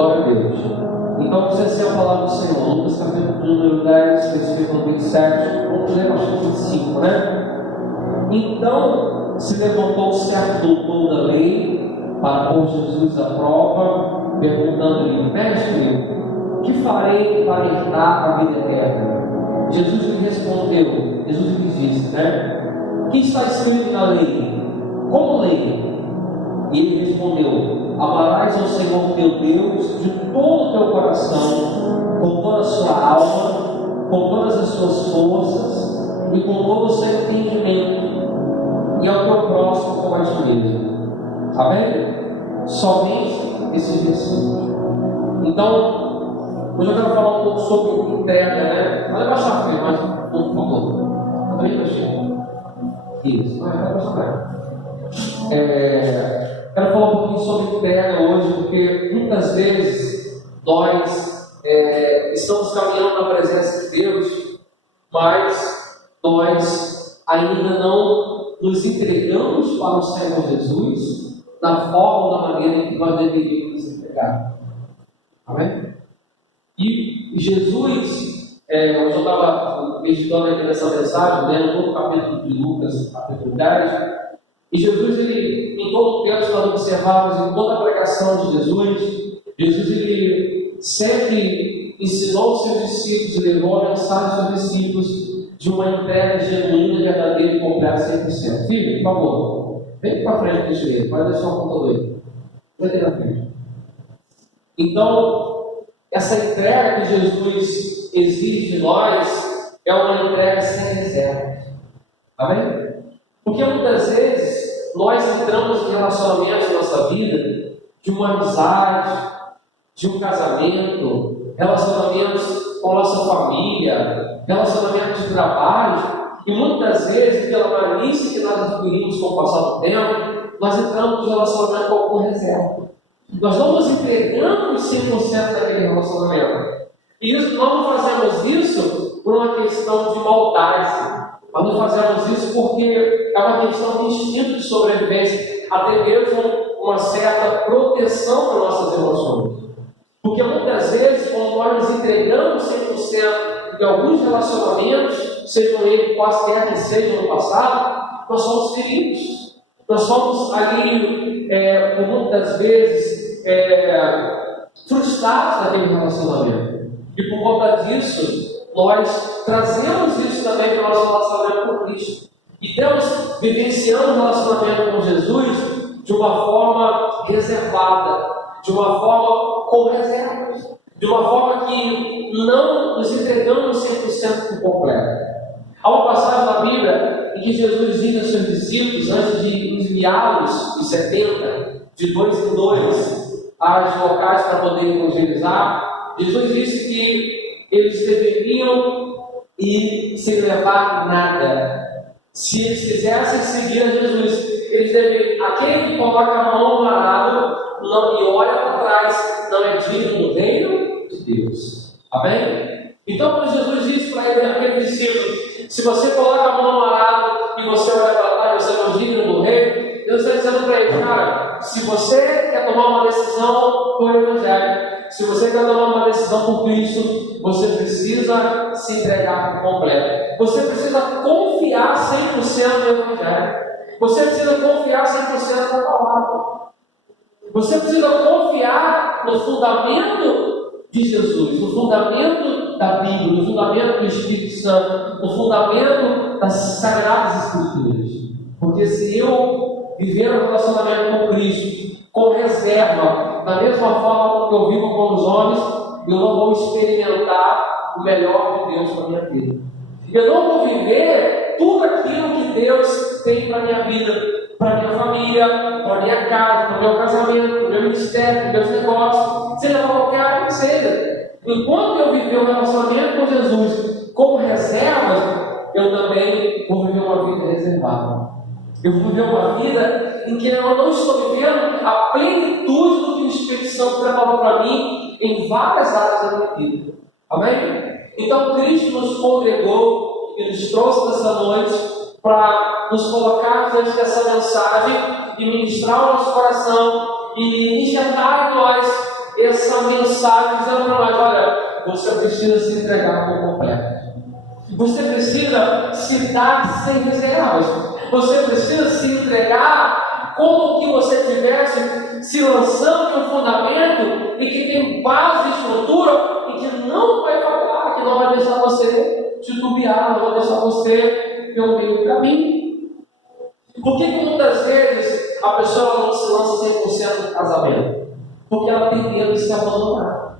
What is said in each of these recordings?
Glória a Deus. Então, você tem a palavra do Senhor, Lucas capítulo número 10, versículo 27, vamos ler acho que 25, né? Então, se levantou certo doutor da lei para pôr Jesus à prova, perguntando-lhe: Mestre, que farei para herdar a vida eterna? Jesus lhe respondeu, Jesus lhe disse, né? O que está escrito na lei? Como lei? E ele respondeu: amarás ao Senhor teu Deus de todo o teu coração, com toda a sua alma, com todas as suas forças e com todo o seu entendimento, e ao teu próximo como a ti mesmo. Amém? Somente esses versículos. Então, hoje eu quero falar um pouco sobre entrega, né? Pode baixar a frente, mas por favor. Também baixei. Isso, vai baixar. Quero falar um pouquinho sobre entrega hoje, porque muitas vezes nós estamos caminhando na presença de Deus, mas nós ainda não nos entregamos para o Senhor Jesus da forma ou da maneira que nós deveríamos nos entregar. Amém? E Jesus, hoje eu estava meditando aqui nessa mensagem, lendo todo o capítulo de Lucas, capítulo 10. E Jesus, em todo o tempo que nós observamos, em toda a pregação de Jesus, ele sempre ensinou os seus discípulos e levou a mensagem aos seus discípulos de uma entrega genuína, verdadeira e completa 100%. Filho, por favor, vem para frente do direito, vai deixar o computador aí. Vai ter na frente. Então, essa entrega que Jesus exige de nós é uma entrega sem reserva. Amém? Porque muitas vezes nós entramos em relacionamentos na nossa vida, de uma amizade, de um casamento, relacionamentos com a nossa família, relacionamentos de trabalho, e muitas vezes, pela malícia que nós adquirimos com o passar do tempo, nós entramos em relacionamento com reserva. Nós não nos entregamos 100% daquele relacionamento. E nós não fazemos isso por uma questão de maldade. Nós não fazemos isso porque é uma questão de instinto de sobrevivência, até mesmo uma certa proteção para nossas emoções. Porque muitas vezes, quando nós nos entregamos 100% em alguns relacionamentos, sejam eles quaisquer que sejam no passado, nós somos feridos. Nós somos ali, por muitas vezes, frustrados naquele relacionamento. E por conta disso, nós trazemos isso também para o nosso relacionamento com Cristo. E vivenciando o relacionamento com Jesus de uma forma reservada, de uma forma com reservas, de uma forma que não nos entregamos 100% por completo. Há uma passagem na Bíblia em que Jesus diz aos seus discípulos, antes de enviá-los de 70, de 2 em 2, aos locais para poder evangelizar, Jesus disse que eles deveriam ir sem levar nada. Se eles quisessem seguir a Jesus, eles deveriam. Aquele que coloca a mão no arado e olha para trás não é digno do reino de Deus. Amém? Então, quando Jesus disse para aquele discípulo: se você coloca a mão no arado e você olha para trás, você não é digno do reino, Deus está dizendo para ele: cara, se você quer tomar uma decisão por Evangelho, se você quer tomar uma decisão por Cristo, você precisa se entregar por completo. Você precisa confiar 100% no Evangelho. Você precisa confiar 100% na palavra. Você precisa confiar no fundamento de Jesus, no fundamento da Bíblia, no fundamento do Espírito Santo, no fundamento das Sagradas Escrituras. Porque se eu viver um relacionamento com Cristo, com reserva, da mesma forma que eu vivo com os homens, eu não vou experimentar o melhor de Deus para a minha vida. Eu não vou viver tudo aquilo que Deus tem para a minha vida, para a minha família, para a minha casa, para o meu casamento, para o meu ministério, para os meus negócios, seja para qualquer área que seja. Enquanto eu viver um relacionamento com Jesus como reserva, eu também vou viver uma vida reservada. Eu vou viver uma vida em que eu não estou vivendo a plenitude do que o Espírito Santo preparou para mim em várias áreas da minha vida. Amém? Então Cristo nos congregou e nos trouxe nessa noite para nos colocar diante dessa mensagem e ministrar o nosso coração e enxergar em nós essa essa mensagem dizendo para nós: olha, você precisa se entregar por completo. Você precisa se dar sem reservas. Você precisa se entregar como que você estivesse se lançando em um fundamento e que tem base e estrutura e que não vai falhar, que não vai deixar você titubear, não vai deixar você pelo meio do caminho. Por que muitas vezes a pessoa não se lança 100% no casamento? Porque ela tem medo de se abandonar.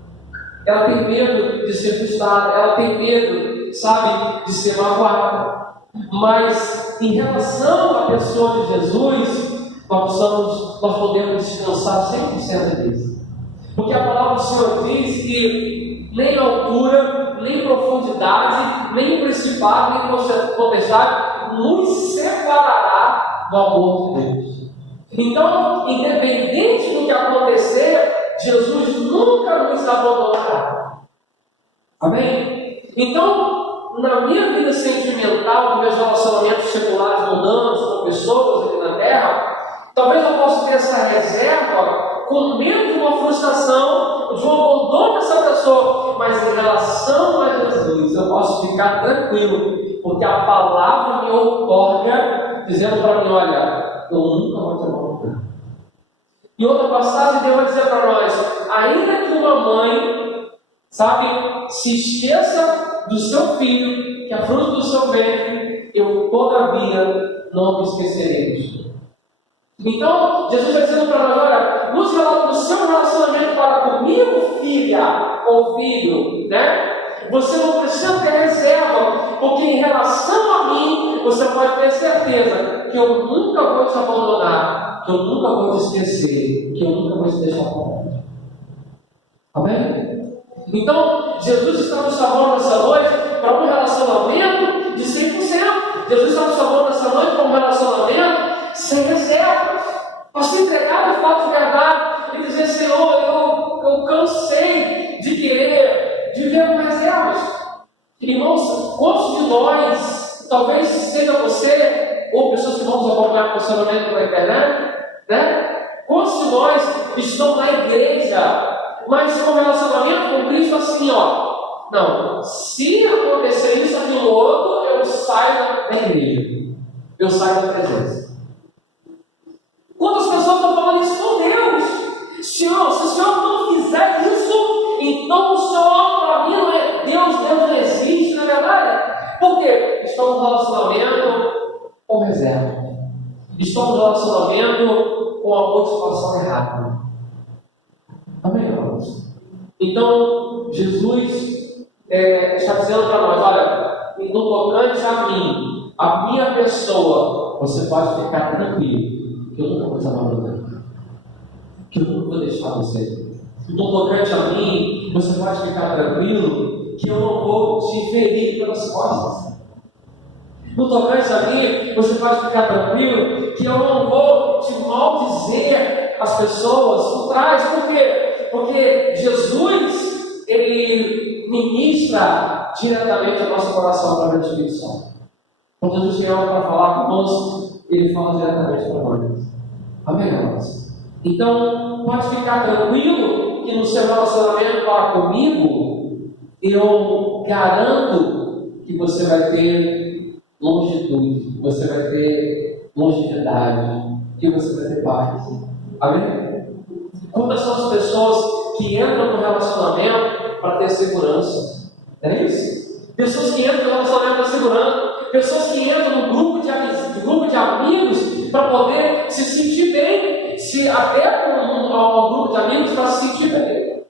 Ela tem medo de ser frustrada. Ela tem medo, sabe, de ser magoada. Mas em relação à pessoa de Jesus, nós podemos descansar 100% disso. Porque a palavra do Senhor diz que nem altura, nem profundidade, nem principado, nem potestade nos separará do amor de Deus. Então, independente do que acontecer, Jesus nunca nos abandonará. Amém? Então, na minha vida sentimental, nos meus relacionamentos seculares mundanos com pessoas aqui na Terra, talvez eu possa ter essa reserva com medo de uma frustração, de um abandono dessa pessoa, mas em relação a Jesus, eu posso ficar tranquilo, porque a palavra me outorga, dizendo para mim: olha, eu nunca vou te abandonar. E outra passagem, Deus vai dizer para nós: ainda que uma mãe, sabe, se esqueça do seu filho, que é fruto do seu ventre, eu todavia não me esquecerei. Então, Jesus vai dizendo para nós: olha, no seu relacionamento para comigo, filha ou filho, né? Você não precisa ter reserva, porque em relação a mim, você pode ter certeza que eu nunca vou te abandonar, que eu nunca vou te esquecer, que eu nunca vou te deixar fora. Amém? Então, Jesus está nos chamando nessa noite para um relacionamento de 100%. Jesus está nos chamando nessa noite para um relacionamento sem reservas, para se entregar de fato de verdade e dizer: Senhor, eu cansei de querer viver com reservas. Irmãos, quantos de nós, talvez seja você, ou pessoas que vão nos acompanhar no posicionamento pela internet, né? Quantos de nós estão na igreja, mas com relacionamento com Cristo assim, ó: não, se acontecer isso, aquilo outro, eu saio da igreja, eu saio da presença. Quantas pessoas estão falando isso com Deus? Senhor, se o Senhor não fizer isso, então o Senhor para mim não é Deus, Deus não existe, na verdade. Por quê? Estão no relacionamento com reserva. Estão no relacionamento com a motivação errada. Amém, irmãos? Então, Jesus está dizendo para nós: olha, no tocante a mim, a minha pessoa, você pode ficar tranquilo, que eu nunca vou te abandonar, que eu nunca vou deixar você. No tocante a mim, você pode ficar tranquilo, que eu não vou te ferir pelas costas. No tocante a mim, você pode ficar tranquilo, que eu não vou te maldizer as pessoas por trás. Por quê? Porque Jesus, Ele ministra diretamente ao nosso coração através do Espírito Santo. Quando Jesus chega para falar conosco, Ele fala diretamente para nós. Amém, irmãos? Então, pode ficar tranquilo que no seu relacionamento para comigo, eu garanto que você vai ter longitude, você vai ter longevidade, que você vai ter paz. Amém? Quantas são as pessoas que entram no relacionamento para ter segurança? É isso? Pessoas que entram no relacionamento para segurança, pessoas que entram no grupo de amigos para poder se sentir bem, se até um grupo de amigos para se sentir bem,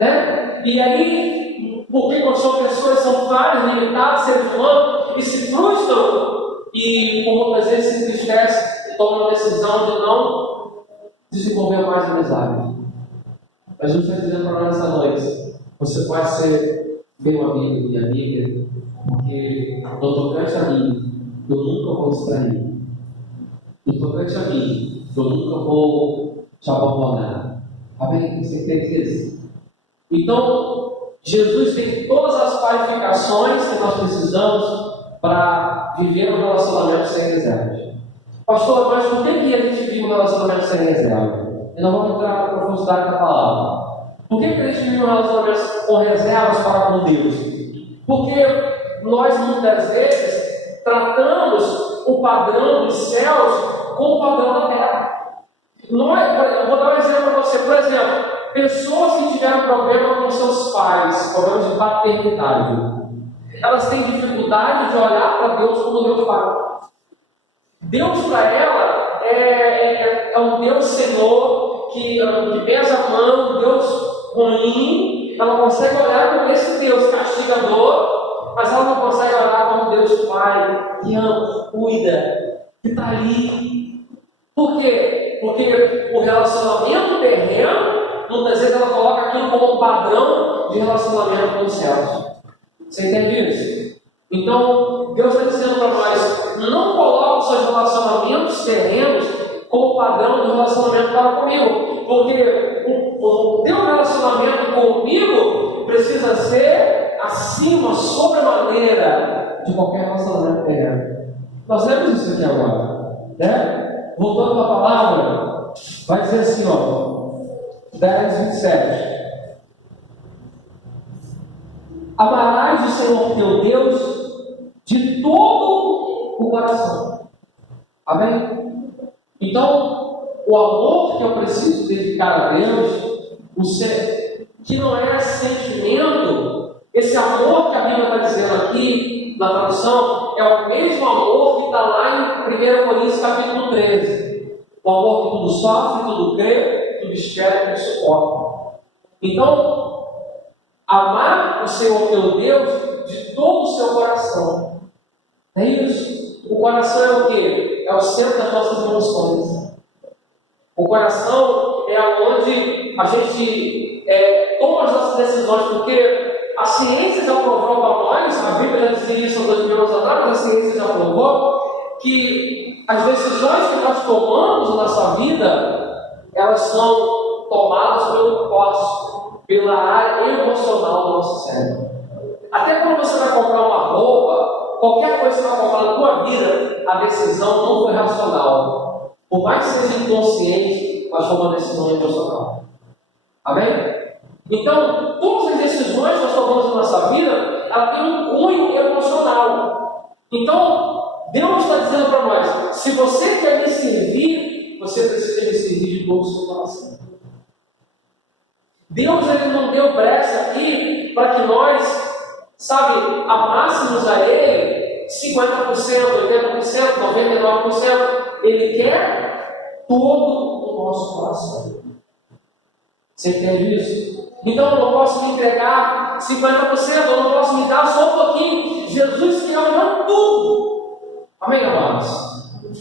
né? E aí, porque quando são pessoas, são várias, limitadas, seres humanos, e se frustram, e por muitas vezes se entristecem e tomam a decisão de não desenvolver mais amizade. Mas Jesus está dizendo para nós essa noite: você pode ser meu amigo, minha amiga, porque no tocante a mim, eu nunca vou distrair. No tocante a mim, eu nunca vou te abandonar. Amém? Você entende isso? Então, Jesus tem todas as qualificações que nós precisamos para viver um relacionamento sem reservas. Pastor, mas por que a gente vive um relacionamento sem reserva? E nós vamos entrar na profundidade da palavra. Por que a gente vive um relacionamento com reservas para com Deus? Porque nós muitas vezes tratamos o padrão dos céus com o padrão da terra. Eu vou dar um exemplo para você. Por exemplo, pessoas que tiveram problema com seus pais, problemas de paternidade, elas têm dificuldade de olhar para Deus como Deus Pai. Deus para ela é um Deus Senhor que pesa a mão, um Deus ruim. Ela consegue olhar como esse Deus castigador, mas ela não consegue olhar como Deus Pai, que ama, cuida, que está ali. Por quê? Porque o relacionamento terreno, muitas vezes ela coloca aquilo como um padrão de relacionamento com os céus. Você entende isso? Então, Deus está dizendo para nós, não coloque os seus relacionamentos terrenos como padrão do relacionamento para comigo. Porque o teu relacionamento comigo precisa ser acima, sobremaneira de qualquer relacionamento terreno. Nós lemos isso aqui agora, né? Voltando para a palavra, vai dizer assim, ó, 10:27. Amarás o Senhor teu Deus de todo o coração. Amém? Então, o amor que eu preciso dedicar a Deus, que não é sentimento, esse amor que a Bíblia está dizendo aqui, na tradução, é o mesmo amor que está lá em 1 Coríntios capítulo 13. O amor que tudo sofre, tudo crê, tudo espera, tudo suporta. Então, amar o Senhor teu Deus de todo o seu coração. É isso. O coração é o quê? É o centro das nossas emoções. O coração é onde a gente toma as nossas decisões, porque a ciência já provou para nós, a Bíblia já dizia isso há 2000 anos atrás, mas a ciência já provou que as decisões que nós tomamos na nossa vida, elas são tomadas pelo cósmico, pela área emocional do nosso cérebro. Até quando você vai comprar uma roupa, qualquer coisa que você vai comprar na tua vida, a decisão não foi racional. Por mais que seja inconsciente, mas foi uma decisão emocional. Amém? Então, todas as decisões que nós tomamos na nossa vida, ela tem um cunho emocional. Então, Deus está dizendo para nós, se você quer me servir, você precisa me servir de todo o seu coração. Deus ele não deu brecha aqui para que nós, amássemos a Ele 50%, 80%, 99%. Ele quer todo o nosso coração. Você entende isso? Então eu não posso me entregar 50%, eu não posso me dar só um pouquinho. Jesus quer olhar tudo. Amém, amados?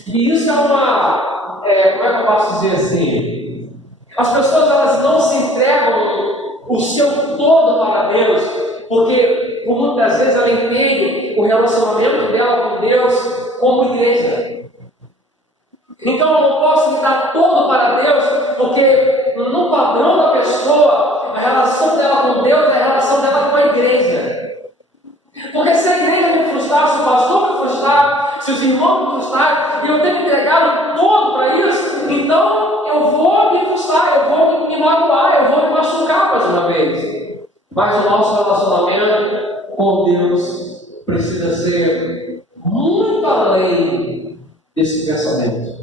E isso é uma... como é que eu posso dizer assim? As pessoas elas não se entregam o seu todo para Deus, porque muitas vezes ela entende o relacionamento dela com Deus como igreja. Então eu não posso me dar todo para Deus, porque no padrão da pessoa, a relação dela com Deus é a relação dela com a igreja. Porque se a igreja me frustrar, se o pastor me frustrar, se os irmãos me frustrarem, e eu tenho que entregar todo para isso, então eu vou me frustrar, eu vou me magoar, eu vou me machucar mais uma vez. Mas o nosso relacionamento com Deus precisa ser muito além desse pensamento.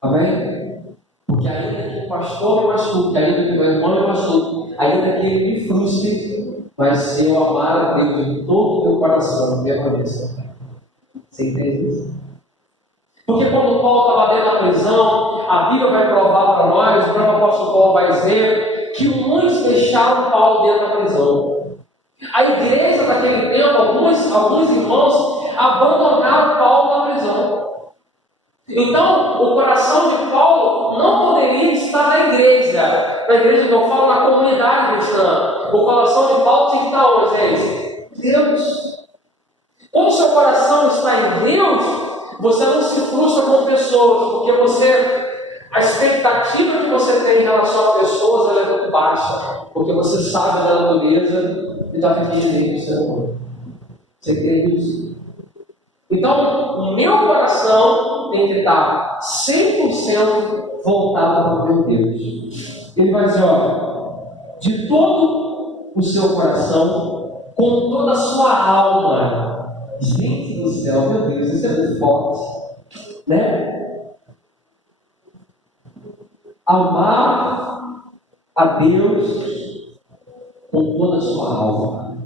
Amém? Porque ainda que o pastor me machuque, ainda que o meu irmão me machuque, ainda que ele me frustre, mas se eu amar a Deus de todo o meu coração, minha cabeça. Você entende isso? Porque quando Paulo estava dentro da prisão, a Bíblia vai provar para nós, o próprio apóstolo Paulo vai dizer que muitos deixaram Paulo dentro da prisão. A igreja daquele tempo, alguns irmãos abandonaram Paulo na prisão. Então, o coração de Paulo não poderia estar na igreja que eu falo, na comunidade cristã. O coração de Paulo tinha que estar onde, gente? Deus. Quando o seu coração está em Deus, você não se frustra com pessoas, porque a expectativa que você tem em relação a pessoas ela é muito baixa, porque você sabe da natureza e da virgindade do ser humano. Você entende isso? Então, o meu coração tem que estar 100% voltado para o meu Deus. Ele vai dizer, de todo o seu coração, com toda a sua alma. Gente do céu, meu Deus, isso é muito forte, né? Amar a Deus com toda a sua alma.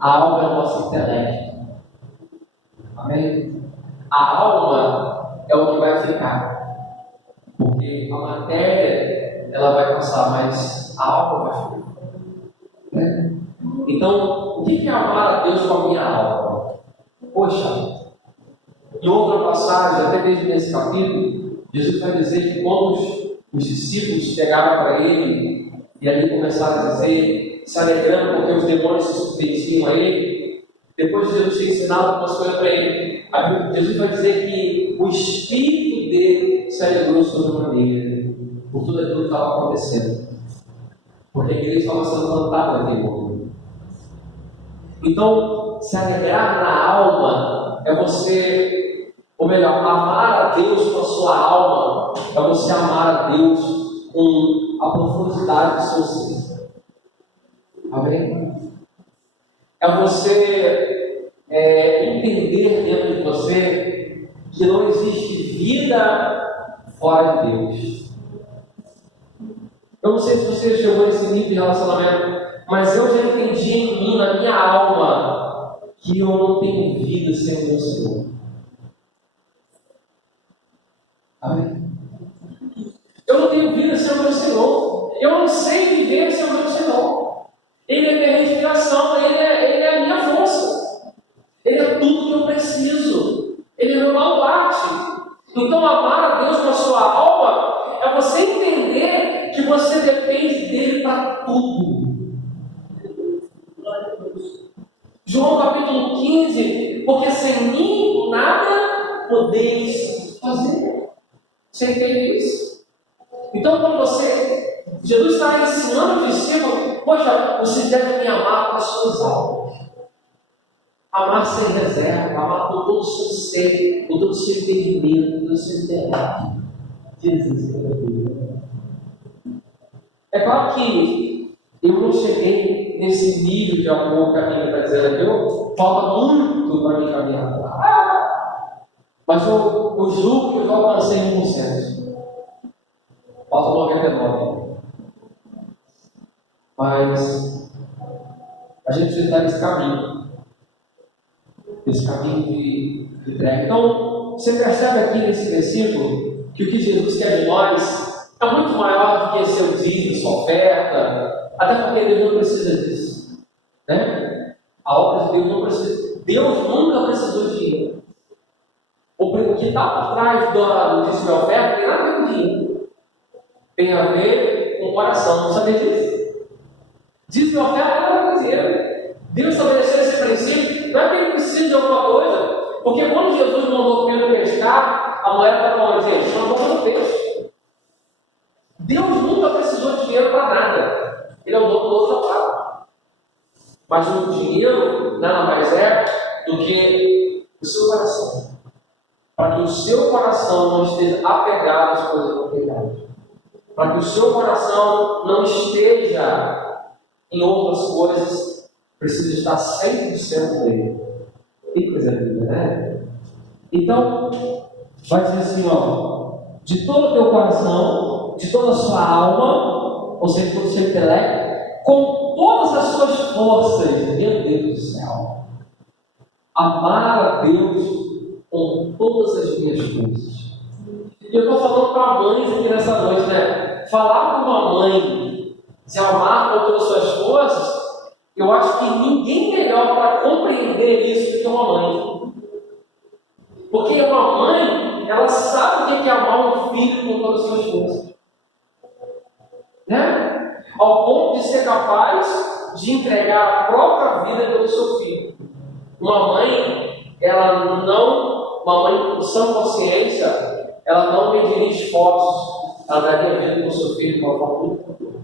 A alma é o nosso intelecto. Amém? A alma é o que vai ficar. Porque a matéria, ela vai passar, mas a alma vai ficar. Né? Então, o que é amar a Deus com a minha alma? Poxa, em outra passagem, até mesmo nesse capítulo, Jesus vai dizer que quando os discípulos chegaram para ele e ali começaram a dizer, se alegrando porque os demônios se submetiam a ele, depois de Jesus ter ensinado algumas coisas para ele, Jesus vai dizer que o espírito dele se alegrou sobremaneira por tudo aquilo que estava acontecendo, porque a igreja estava sendo plantada naquele momento. Então, se alegrar na alma é você, ou melhor, amar a Deus com a sua alma, é você amar a Deus com a profundidade do seu ser. Amém? É você entender dentro de você que não existe vida fora de Deus. Eu não sei se você chegou nesse nível de relacionamento, mas eu já entendi em mim, na minha alma, que eu não tenho vida sem o meu Senhor. Amém? Eu não tenho vida sem o meu Senhor. Eu não sei viver sem o meu Senhor. Ele é minha respiração, ele é a minha força. Ele é tudo que eu preciso. Ele é meu baluarte. Então, amar a Deus com a sua alma é você entender que você depende dele para tudo. João capítulo 15, porque sem mim nada podeis fazer. Você entende isso? Então, quando Jesus está ensinando os discípulos, poxa, vocês devem me amar com as suas almas. Amar sem reserva, amar com todo o seu ser, com todo o seu entendimento, com todo o seu intelecto. Jesus, meu Deus. É claro que eu não cheguei nesse nível de amor que a Bíblia está dizendo aqui. Falta muito para mim caminhar lá. Mas eu julgo que eu já alcancei 1%. Falta 99%. Mas a gente precisa estar nesse caminho. Esse caminho de entrega. Então, você percebe aqui nesse versículo que o que Jesus quer de nós é muito maior do que seu dízimo, sua oferta, até porque Deus não precisa disso. Né? A obra de Deus não precisa. Deus nunca precisou de dinheiro. O que está por trás do dízimo e oferta tem nada a ver com dinheiro. Tem a ver com o coração. Não sabia disso? Dízimo e oferta não é dinheiro. Deus estabeleceu esse princípio, não é que ele precisa de alguma coisa, porque quando Jesus mandou Pedro pescar, a mulher está falando, gente, não vamos peixe. Deus nunca precisou de dinheiro para nada. Ele é o dono do outro lado. Mas o dinheiro nada mais é do que o seu coração. Para que o seu coração não esteja apegado às coisas materiais. Para que o seu coração não esteja em outras coisas, precisa estar 100% nele. Que coisa linda, né? Então, vai dizer assim, ó, de todo o teu coração, de toda a sua alma, ou seja, todo o seu intelecto, com todas as suas forças, meu Deus do céu, amar a Deus com todas as minhas forças. E eu estou falando para mães aqui nessa noite, né? Falar para uma mãe se amar com todas as suas forças, eu acho que ninguém melhor para compreender isso do que uma mãe. Porque uma mãe, ela sabe o que é amar um filho com todas as suas forças. Né? Ao ponto de ser capaz de entregar a própria vida pelo seu filho. Uma mãe, uma mãe com sã consciência, ela não mediria esforços, ela daria vida para o seu filho de uma forma muito boa.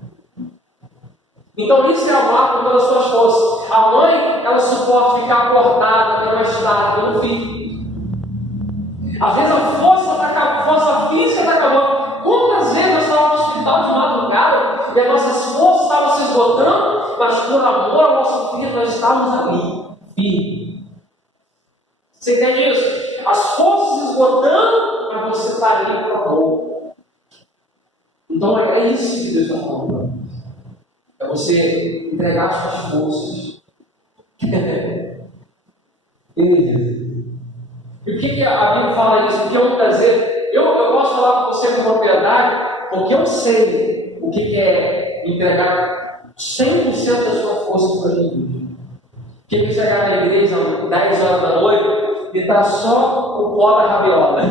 Então isso é amar com todas as suas forças. A mãe, ela suporta ficar acordada até mais tarde pelo filho. Às vezes a força física está acabando. Quantas vezes nós estamos no hospital de madrugada e as nossas forças esgotando, mas por amor ao nosso filho nós estamos ali, firmes. Você entende isso? As forças esgotando, mas você está ali por amor. Então é isso que Deus está falando. É você entregar as suas forças. E por que a Bíblia fala isso? Porque muitas vezes, eu posso falar com você com propriedade, porque eu sei o que é entregar 100% da sua força para Jesus. Quem chegar na igreja às 10 horas da noite e está só o pó da rabiola.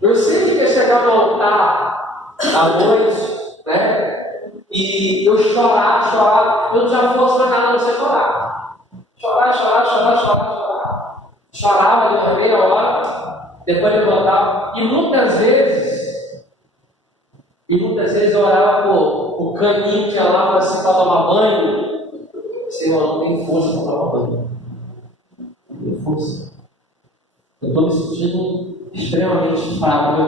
Eu sei que quer chegar no altar à noite, né? E eu chorar, eu não tinha força para nada, não sei chorar. Chorar. Chorava ali uma meia hora, depois levantava. E muitas vezes eu orava por caninho que ia lá para tomar banho. Senhor, não tem força para tomar banho. Não tem força. Eu estou me sentindo extremamente fraco.